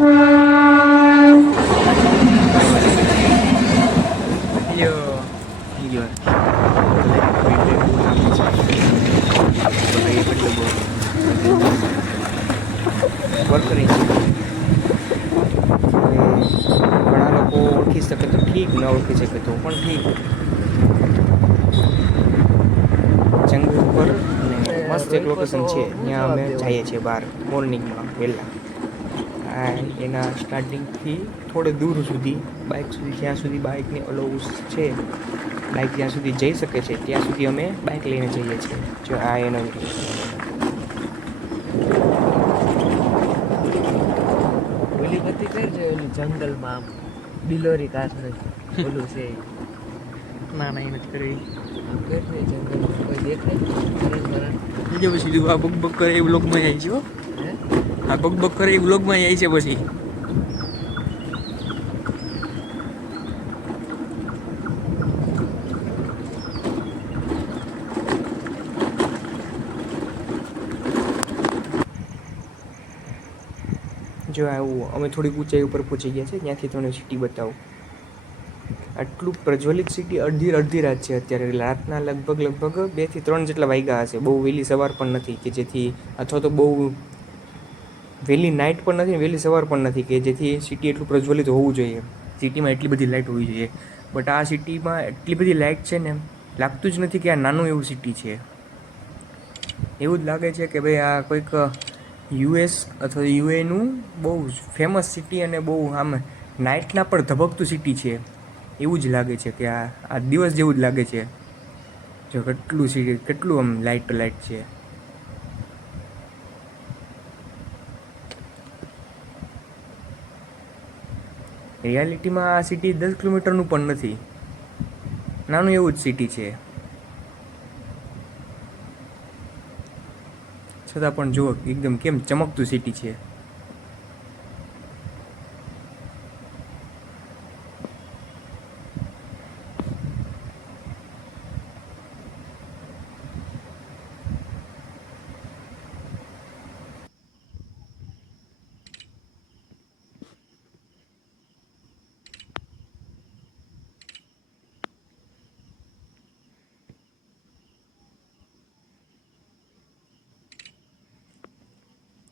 ઘણા લોકો ઓળખી શકે તો ઠીક, ન ઓળખી શકે તો પણ ઠીક. જંગલ ઉપર અને મસ્ત એક લોકેશન છે, ત્યાં અમે જઈએ છીએ બહાર મોર્નિંગમાં વહેલા. એના સ્ટાર્ટિંગથી થોડે દૂર સુધી બાઇક સુધી, જ્યાં સુધી બાઇકની અલાઉન્સ છે, બાઇક જ્યાં સુધી જઈ શકે છે ત્યાં સુધી અમે બાઇક લઈને જઈએ છીએ. જો આ એનો ઓલી ગતિ કરજે, ઓલી જંગલમાં બિલોરી કાસને ઓલું છે. ના ના એ નથી કરવી. આમ કરજે, જંગલમાં કોઈ દેખાય મરણ મરણ. બીજું પછી આ બક બક કરે એ વ્લોગમાં આવી છે. હે આ બક બક કરે એ વ્લોગમાં આવી છે પછી. જો આવું અમે થોડીક ઊંચાઈ ઉપર પહોંચી ગયા છે, ત્યાંથી તમને સિટી બતાવું. આટલું પ્રજ્વલિત સિટી અડધી રાત છે અત્યારે, રાતના લગભગ 2 થી 3 જેટલા વાગ્યા હશે. બહુ વહેલી સવાર પણ નથી કે જેથી, અથવા તો બહુ વહેલી નાઇટ પણ નથી, વહેલી સવાર પણ નથી કે જેથી સિટી એટલું પ્રજ્વલિત હોવું જોઈએ. સિટીમાં એટલી બધી લાઇટ હોવી જોઈએ, બટ આ સિટીમાં એટલી બધી લાઇટ છે ને, લાગતું જ નથી કે આ નાનું એવું સિટી છે. એવું જ લાગે છે કે ભાઈ આ કોઈક યુએસ અથવા યુએનું બહુ ફેમસ સિટી અને બહુ આમ નાઇટના પણ ધબકતું સિટી છે એવું જ લાગે છે. કે આ દિવસ જેવું જ લાગે છે. જો કેટલું સિટી, કેટલું આમ લાઇટ છે. રિયાલિટીમાં આ સિટી 10 કિલોમીટરનું પણ નથી, નાનું એવું જ સિટી છે. છતાં પણ જુઓ એકદમ કેમ ચમકતું સિટી છે.